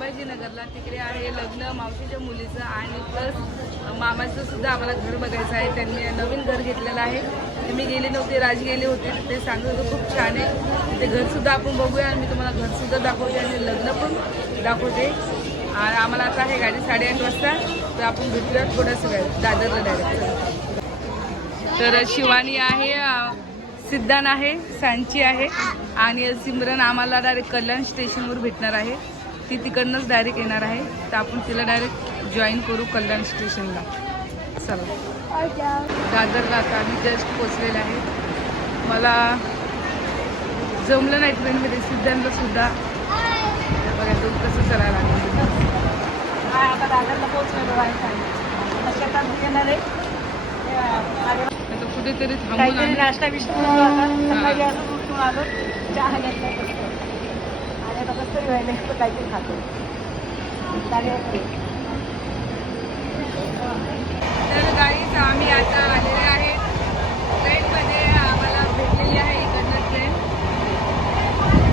संभाजीनगरला तिकडे आहे लग्न मावशीच्या मुलीचं आणि प्लस मामाचं सुद्धा आम्हाला घर बघायचं आहे. त्यांनी नवीन घर घेतलेलं आहे. ते मी गेले नव्हते राज गेले होते. ते सांगत होते खूप छान आहे. ते घरसुद्धा आपण बघूया आणि मी तुम्हाला घरसुद्धा दाखवते आणि लग्न पण दाखवते. आणि आम्हाला आता आहे गाडी साडेआठ वाजता. तर आपण भेटूया थोडंसं वेळ. दादरला डायरेक्ट तर शिवानी आहे सिद्धान आहे सांची आहे आणि सिमरन आम्हाला डायरेक्ट कल्याण स्टेशनवर भेटणार आहे. ती तिकडनंच डायरेक्ट येणार आहे. तर आपण तिला डायरेक्ट जॉईन करू कल्याण स्टेशनला चला. दादरला आता आम्ही जस्ट पोचलेले आहे मला जमलं नाही ट्रेनमध्ये सिद्धांतला सुद्धा. बघा तो कसं करायला लागलं. आता दादरला शेतात येणार आहे. आता कुठेतरी थांबून नाश्ता उठून आलो. चहा घेतला आणि आता कसं तरी व्हायला तर काहीतरी खातो. चालेल. तर गाईच आम्ही आज आलेले आहे ट्रेनमध्ये आम्हाला भेटलेली आहे इकडनं ट्रेन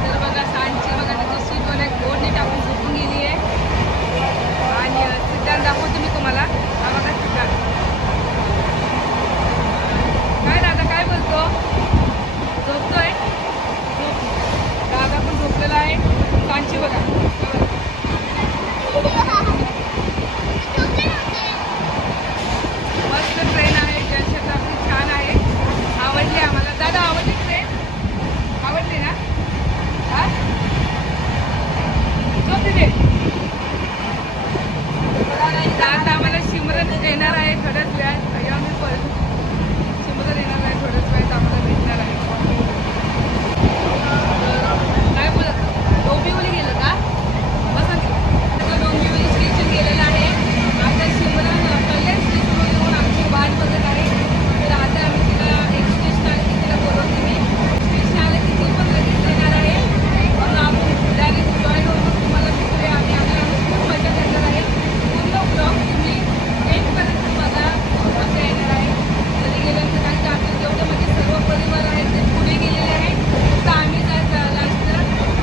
तर बघा सांची बघा त्याची सीटवर एक बोर्डने टाकून झोपून गेली आहे आणि अ, सिद्धांत दाखवते मी तुम्हाला हा बघा सिद्धांत काय दादा काय बोलतो झोपतोय झोप. दादा पण झोपलेला आहे सांची बघा मस्त ट्रेन आहे जनशताब्दी छान आहे आवडली आम्हाला दादा आवडली ट्रेन आवडली ना हा झोप तिथे आता आम्हाला शिमरन येणार आहे थोड्याच वेळात अय्या मी परत शिमरन येणार आहे थोड्याच वेळात आम्हाला भेटणार आहे तर काय बोलत डोंबिवली गेलं का बसा तिकडे. डोंबिवली स्टेशन गेलेलं आहे आता शिमरन कल्याण स्टेशनवर येऊन आमची वाट बघत आहे तर आता आम्ही तिला एक स्टेशन आले की तिला बोलवते मी स्टेशन आलं की ती पण लगेच येणार आहे मग आपण डायरेक्ट जॉईन होऊन तुम्हाला भेटूया आम्ही आम्हाला खूप मजा करणार आहे पूर्ण ब्लॉग तुम्ही एंडपर्यंत बघा मजा येणार आहे घरी गेल्यानंतर कारण की आमचे जेवढे म्हणजे सर्व परिवार आहेत ते पुढे गेलेले आहे फक्त आम्ही काय लास्ट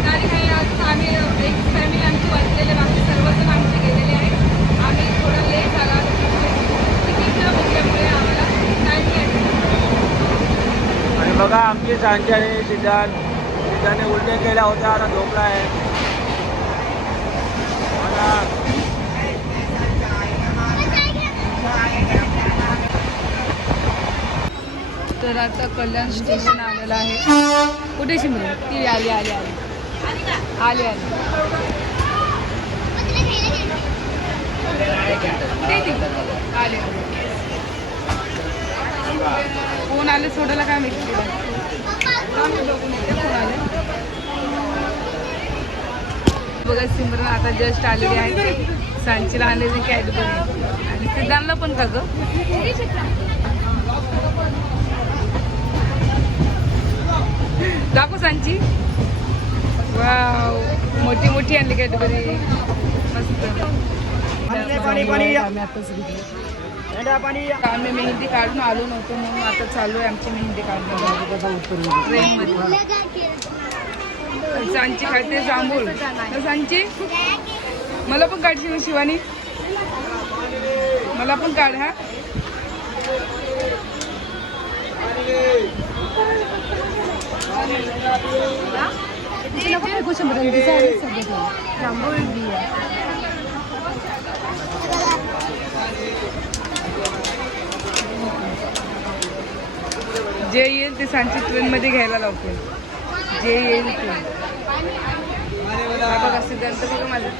तारीख आहे आज आम्ही एक फॅमिली आमची वाचलेले बाकी सर्वजण आमचे गेलेले आहेत आम्ही थोडं लेट आला तिकीट न भेटल्यामुळे आम्हाला टाईम लागला आणि बघा आमची सांची सिद्धांत सिद्धाने उलट्या केल्या होत्या आता झोपला आहे. तर आता कल्याण स्टेशन आलेलं आहे. कुठे शिमरे ती आली आली आली. आली आली. आली आली. कोण आले सोडायला काय माहिती? बघा सिमरन आता जस्ट आलेली आहे. सांचीला आलेली कॅडबरी आणि सिद्धांतला पण का ग? दाखव सांची. वाव मोठी मोठी आणली कॅडबरी मस्त. आम्ही आताच घेतली. आम्ही मेहंदी काढून आलो नव्हतो म्हणून आता चालू आहे आमची मेहंदी काढणं ट्रेनमध्ये सांची काढते जांभूळ. तर सांची मला पण काढशील ना शिवानी? मला पण काढ हा. जे येईल ते सांची ट्रेनमध्ये घ्यायला लावते. जे येईल ते. बघा सिद्धांत बघा माझा.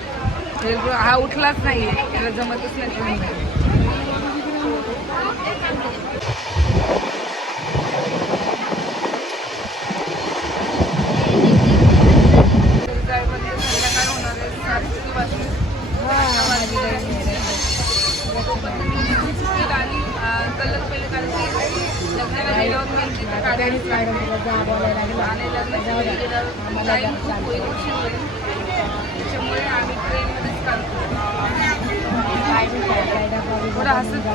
हा उठलाच नाही त्याला जमतच नाही. ट्रेनमध्ये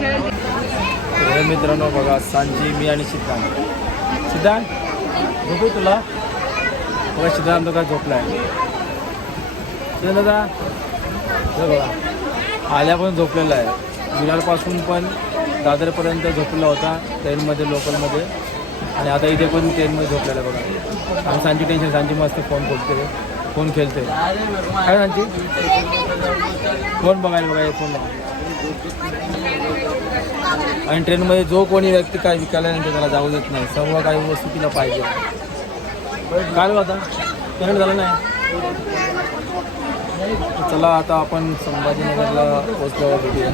थोडं मित्रांनो बघा सांजी मी आणि सिद्धांत सिद्धांत झोपू तुला? बघा सिद्धांत का झोपला आहे दादा. बघा. आल्या पण झोपलेला आहे. विरारपासून पण दादरपर्यंत झोपलेला होता ट्रेनमध्ये लोकलमध्ये. आणि आता इथे पण ट्रेनमध्ये झोपलेला आहे बघा. आणि सांची टेन्शन सांची मस्त फोन खोलते फोन खेळते काय सांची फोन बघायला बघा फोन बघा? आणि ट्रेनमध्ये जो कोणी व्यक्ती काय विकायला नाही त्याला जाऊ देत नाही. सर्व काही वस्तू तिला पाहिजे. काय आता करंट झालं नाही? चला आता आपण संभाजीनगरला पोचल्यावर भेटूया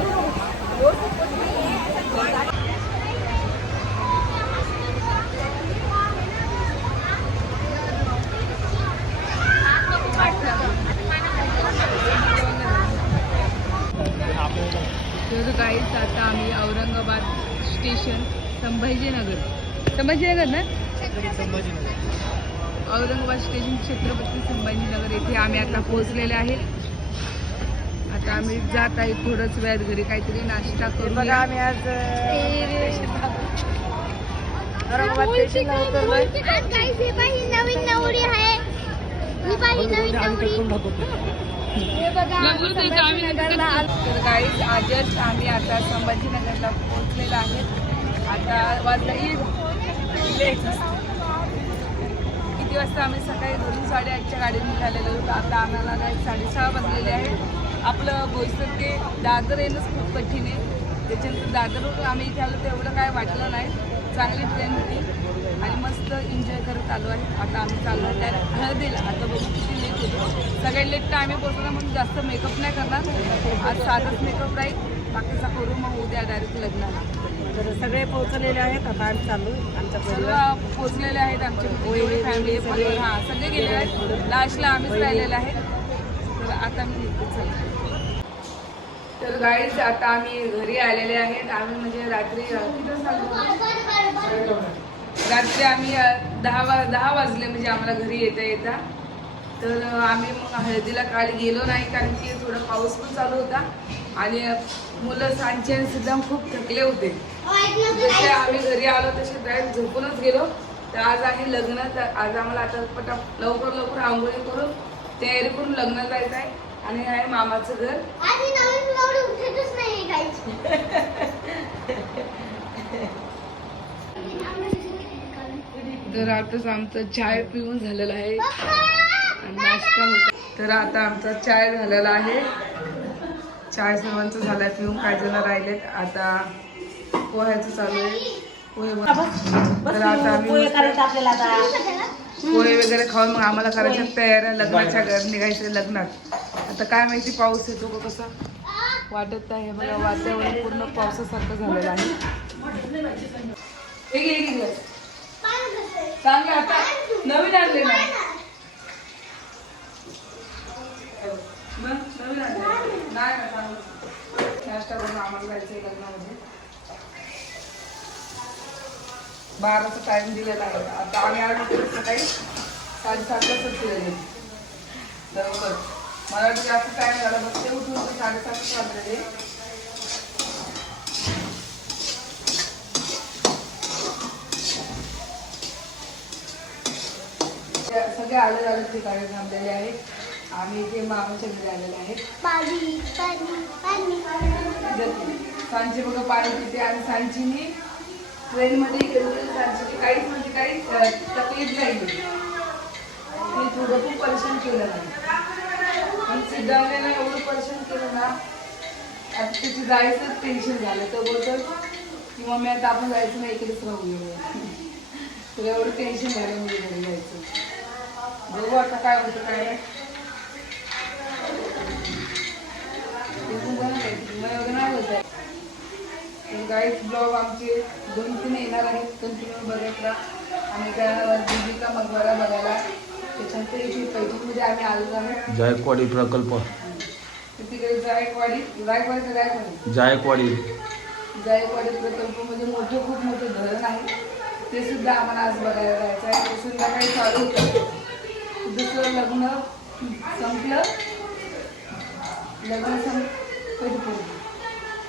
तर गाईच आता आम्ही औरंगाबाद स्टेशन संभाजीनगर. संभाजीनगर ना? औरंगाबाद स्टेशन छत्रपती संभाजीनगर येथे आम्ही आता पोहोचलेले आहे. आता आम्ही जात आहे थोडंच वेळात घरी काहीतरी नाश्ता बघा करूया आम्ही आज औरंगाबाद स्टेशनला उतरलोय. हे नवीन नवरी आहे. तर गाईज आजच आम्ही आता संभाजीनगरला पोहोचलेलो आहे. आता वाजता येईल. किती वाजता आम्ही सकाळी घरून साडेआठच्या गाडीने निघालेलो होतो. आता आम्हाला साडेसहा वाजलेले आहे. आपलं बोईसर ते दादर येणंच खूप कठीण आहे. त्याच्यानंतर दादरवरून आम्ही इथे आलो तर एवढं काय वाटलं नाही. चांगली ट्रेन होती. आणि मस्त एन्जॉय करत आलो आहे. आता आम्ही चाललो आहे त्या हळदीला. आता बघू किती लेट होतो सगळ्यात लेट तर आम्ही पोहोचलो म्हणून जास्त मेकअप नाही करणार. आज साधंच मेकअप राहील. बाकीचा करू मग उद्या डायरेक्ट लग्नाला. तर सगळे पोहोचलेले आहेत. आता आम्ही चालू आमच्या परिवार पोचलेले आहेत आमचे फॅमिली परिवार हां सगळे गेलेले आहेत. लास्टला आम्हीच राहिलेले आहेत. तर आता मी निघते चला तर गाईज आता आम्ही घरी आलेले आहेत. आम्ही म्हणजे रात्री किती? रात्री आम्ही दहा वा दहा वाजले म्हणजे आम्हाला घरी येता येता. तर आम्ही मग हळदीला काल गेलो नाही कारण की थोडा पाऊस पण चालू होता. आणि मुलं सांचे आणि सिद्धाम खूप थकले होते. जसे आम्ही घरी आलो तसे डायरेक्ट झोपूनच गेलो. तर आज आहे लग्न तर आज आम्हाला आता पटा लवकर लवकर आंघोळी करून तयारी करून लग्नाला जायचं आहे आणि आहे मामाचं घर. नाही तर आताच आमचा चाय पिऊन झालेला आहे. आणि नाश्ता होता. तर आता आमचा चाय झालेला आहे. चाय सर्वांचा झाला पिऊन काही जण राहिलेत. आता पोह्याचं चालू आहे. पोहे तर आता आम्ही पोहे वगैरे खाऊन मग आम्हाला करायच्या तयाऱ्या लग्नाच्या घर निघायचं लग्नात. आता काय माहिती पाऊस येतो का कसा? वाटत आहे बघा वातावरण पूर्ण पावसासारखं झालेलं आहे. चांगलं आता. नवीन आणले ना. हो. नवीन आणले. नाही ना चांगलं नाश्ता करून आम्हाला जायचं लग्नामध्ये. बाराचा टाइम दिलेला आहे. आता आम्ही आठ सकाळी साडेसातला सुट्टी झाली. लवकर. मला वाटतं जास्त टाइम झाला बघ ते उठून साडेसात वाजलेले सगळे आले आले ठिकाणी थांबलेले आहेत. आम्ही इथे मामाच्या घरी आलेले आहेत. सांची बघा पाणी पिते आणि सांचीनी ट्रेनमध्ये गेलेली सांचीची काहीच म्हणजे काही तकलीफ नाही ती थोडं खूप परेशान केलं नाही पण सिद्धार्थने एवढं परेशान केलं ना आता तिथे जायचं टेन्शन झालं. तर बोलतो की मम्मी आता आपण जायचं नाही इकडेच राहू घेऊया तुला एवढं टेन्शन झालं म्हणजे घरी जायचं. बघू आता काय होतं काय गाईड ब्लॉग आमचे दोन तीन येणार आहेत कंटिन्यू बघत राहा आणि त्या दीपिका मकबरा बघायला. त्याच्यानंतर इथे पैठणमध्ये आम्ही आलो जायकवाडी प्रकल्प. तिकडे जायकवाडी जायकवाडी जायकवाडी. जायकवाडी प्रकल्पमध्ये मोठे खूप मोठे धरण आहे. ते सुद्धा आम्हाला आज बघायला जायचं आहे. ते संध्याकाळी चालू होतं. दुसरं लग्न संपलं. लग्न सं कधी पोहोचलं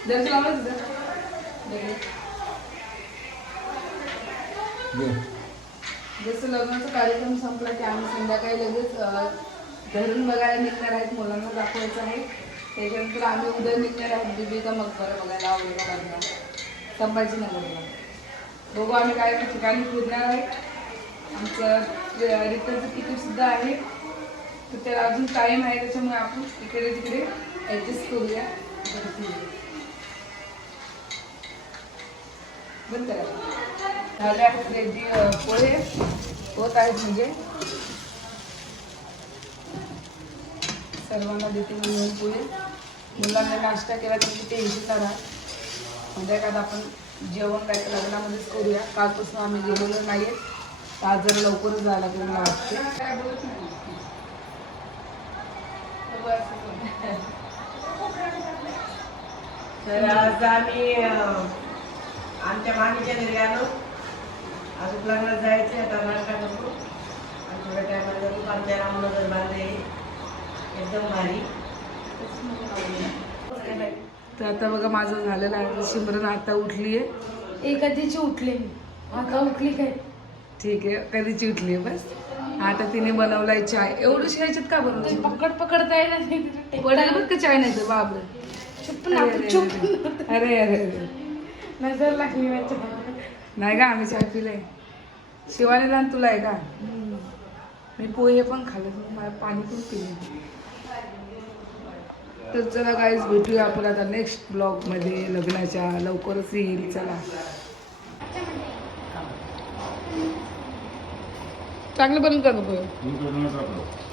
दर्शन लावलं तुझं? लगेच. जसं लग्नाचा कार्यक्रम संपला की आम्ही संध्याकाळी लगेच धरून बघायला निघणार आहेत मुलांना दाखवायचं आहे. त्याच्यानंतर आम्ही उद्या निघणार आहोत बीबीका मकबरा बघायला औरंगाबादला संभाजीनगरला. बघू आम्ही काय काय ठिकाणी फिरणार आहे. आमचं रिटर्नचं तिकीट सुद्धा आहे तर त्याला अजून टाईम आहे त्याच्यामुळे आपण इकडे तिकडे ॲडजस्ट करूया. बंद करा. झाले आपले पोहे. होत आहेत म्हणजे. सर्वांना देते म्हणून पोळे पोहे. मुलांना नाश्ता केला तर टेन्शन राहा संध्याकाळात आपण जेवण काय तर लग्नामध्येच करूया. कालपासून आम्ही गेलेलो नाही आहे आज जरा लवकरच जायला लागेल मला वाटते. तर आज आम्ही आमच्या मामीच्या घरी आलो. अजून लग्नात जायचं आता नाश्ता करतो. आणि थोड्या टायमाला दुपारच्या रामनगर बांधले एकदम भारी. तर आता बघा माझं झालेलं आहे. सिमरन आता उठली आहे एक कधीची उठले मी. आता उठली काय? ठीक आहे कधीची उठली बस. आता तिने बनवलाय चाय. एवढं ह्याच्यात का बनवलं पकड पकडता येणार नाही पडेल बघ का चाय नाही तर बाबरे? चुप ना चुप अरे अरे. अरे नजर लागली माझ्या. नाही का आम्ही चाय पिलाय. शिवानीला आणि तुला आहे का? मी पोहे पण खाल्ले मला पाणी पण पिले तर चला गाईज भेटूया आपण आता नेक्स्ट ब्लॉगमध्ये लग्नाच्या लवकरच येईल चला. चांगलं बनवून कर पोहे